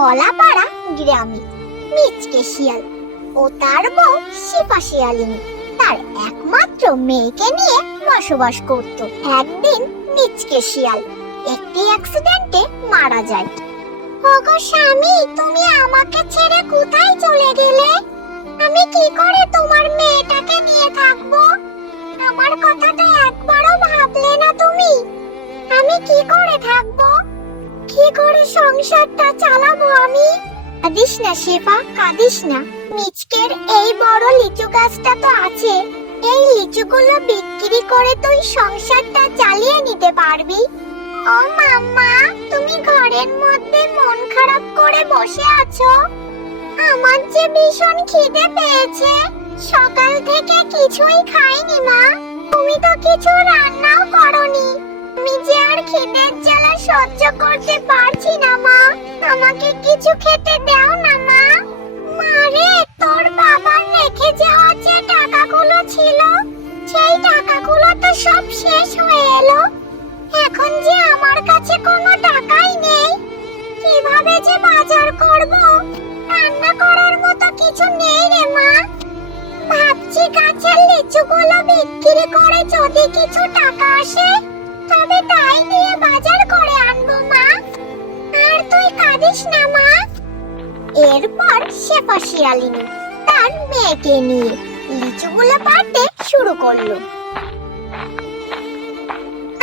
কলাপাড়া গ্রামে, মিচকে শিয়াল ও তার বউ শিপা শিয়ালিনী। তার একমাত্র মেয়েকে নিয়ে বসবাস করত। একদিন মিচকে শিয়াল একটি অ্যাক্সিডেন্টে মারা যায়। ওগো স্বামী, তুমি আমাকে ছেড়ে কোথায় চলে গেলে? আমি কি করে তোমার মেয়েটাকে নিয়ে থাকব? আমার কথাটা একবারও ভাবলে না তুমি। আমি কি করে থাকব? করে সংসারটা চালাবো আমি? কাঁদিস না, শেফা, কাঁদিস না। মিচকের এই বড় লিচু গাছটা তো আছে। এই লিচুগুলো বিক্রি করে তুই সংসারটা চালিয়ে নিতে পারবি? ও মাম্মা, তুমি ঘরের মধ্যে মন খারাপ করে বসে আছো? আমার যে ভীষণ খিদে পেয়েছে। সকাল থেকে কিছুই খাইনি মা। তুমি তো কিছু রান্নাও করনি। সহ্য করতে পারছি না, মা। আমাকে কিছু খেতে দাও না, মা। মারে তোর বাবার রেখে যাওয়া যে টাকাগুলো ছিল, সেই টাকাগুলো তো সব শেষ হয়ে এলো। এখন যে আমার কাছে কোনো টাকাই নেই, কীভাবে যে বাজার করব? রান্না করার মতো কিছু নেই রে, মা। ভাবছি গাছের লিচুগুলো বিক্রি করে যদি কিছু এরপর শেফা শিয়ালিনী তার মেয়েকে নিয়ে লিচুগুলো পাড়তে শুরু করল।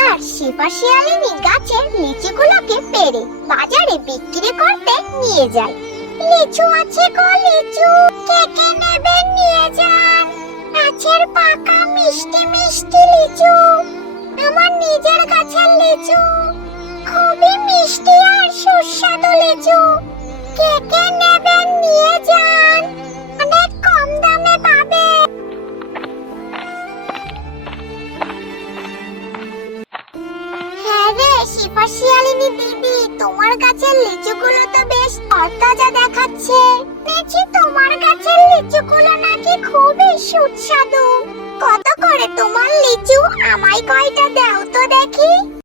আর শেফা শিয়ালিনী গাছের লিচুগুলোকে পেরে বাজারে বিক্রি করতে নিয়ে যায়। লিচু আছে গো, লিচু। কে কে নেবেন নিয়ে যান শিফা শিয়ালিনী দিদি, তোমার গাছের লিচুগুলো তো বেশ তরতাজা দেখাচ্ছে। দেখি তোমার গাছের লিচুগুলো নাকি খুবই সুস্বাদু। কত করে তোমার লিচু? আমায় কয়টা দাও তো দেখি।